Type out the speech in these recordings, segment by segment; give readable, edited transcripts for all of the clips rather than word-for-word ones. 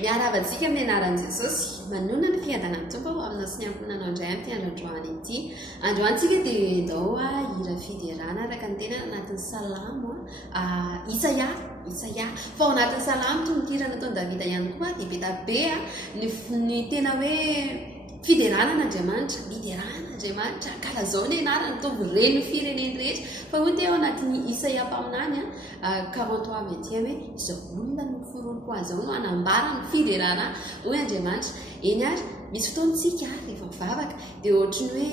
miaravatsika amin'ny anaran'i Jesosy manona ny fiadanan'ny Tompo amina sy ny amponana indray amin'ny androany ity. Androantsika dia ndao hira fiderana araka ny tena anatin'ny salamo Isaia. Fa ao anatin'ny salamo toy ny hira nataon'i Davida ihany koa dia be da be ny tena hoe fiderana n'Andriamanitra, liderana Andriamanitra, kala zao ny anarany tombo reny fireneny rehetra. Fa ho teo anatin'ny Isaia mpaminany 43:21 hoe izao olona no foroniko azy ao no anambarany fiderana hoy Andriamanitra. Eny ary misy fotoantsika rehefa mivavaka dia ohatrany hoe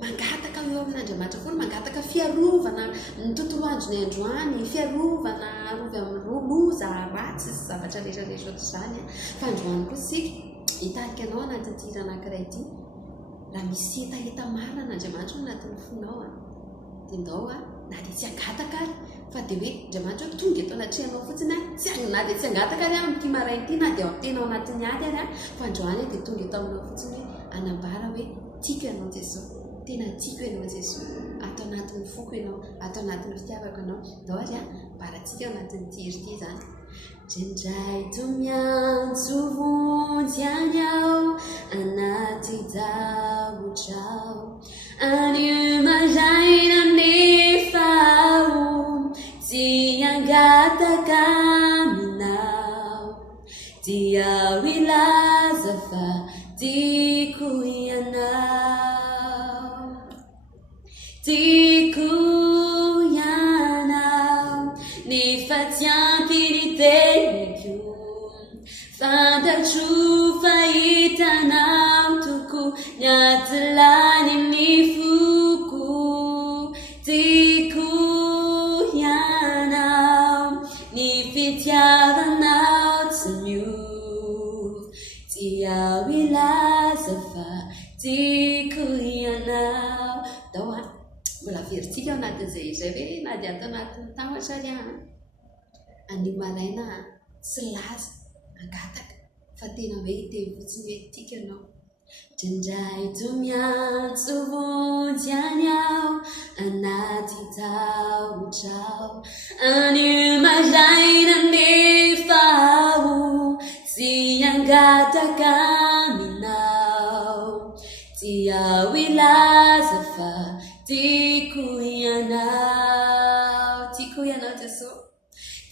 mangataka eo amin'Andriamanitra foana, mangataka fiarovana ny tontolo andron'ny androany, fiarovana arovy amin'ny loza ratsy sy zavatra rehetrarehetra ohatr'izany. Fa androany kosa sika hitarika anao anatin'ny ity hira anankiray ity, raha misy hetaheta marina n'Andriamanitra ao anatin'ny fonao dia ndao na dia tsy hangataka ary fa dia hoe Andriamanitra hoe tonga eto anatrehanao fotsiny na dia tsy hangataka ary amin'ity maraina ity na dia tena ao anatin'ny ady ary fa androany dia tonga eto aminao fotsiny hoe anambara hoe tiako ianao Jesosy, tena tiako ianao Jesosy, ato anatin'ny foko ianao, ato anatin'ny fitiavako ianao. Ndao ary mbaratsika ao anatin'ity hira ity zany. Indray tomiantso vonjy any aho anaty zahotrao, any maraina nefa aho tsy hangataka aminao, dia ho ilaza fa tiako ianao, tiako ianao nefa tsy ampy teniko, fantatro fahitanao toko ny atolany ny foko, tiako ianao ny fitiavanao tsy miova, dia ho ilaza fa tiako ianao. Dao mbola veritsika ao anatin'izay izay hoe na dia ato anatin'ny tahotra ary anio maraina tsy laza angataka fa tena hoe teny fotsiny hoe tiako ianao. Indray tomiantso vonjy any aho anaty tahotrao, any maraina nefa aho tsy hangataka aminao, dia ho ilaza fa tiako ianao, tiako ianao Jesosy,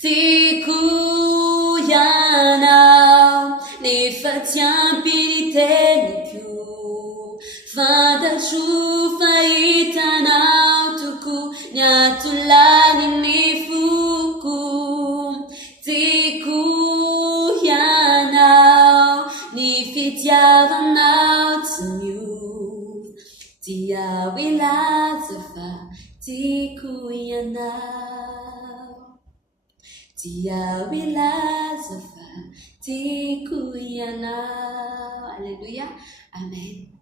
tiako ianao nefa tsy ampy teniko, fantatro fahitanao toko ny atolany ny foko, tiako ianao ny fitiavanao tsy miova, dia ho ilaza fa tiako ianao, dia ho ilaza fa tiako ianao. Alleluia, amen.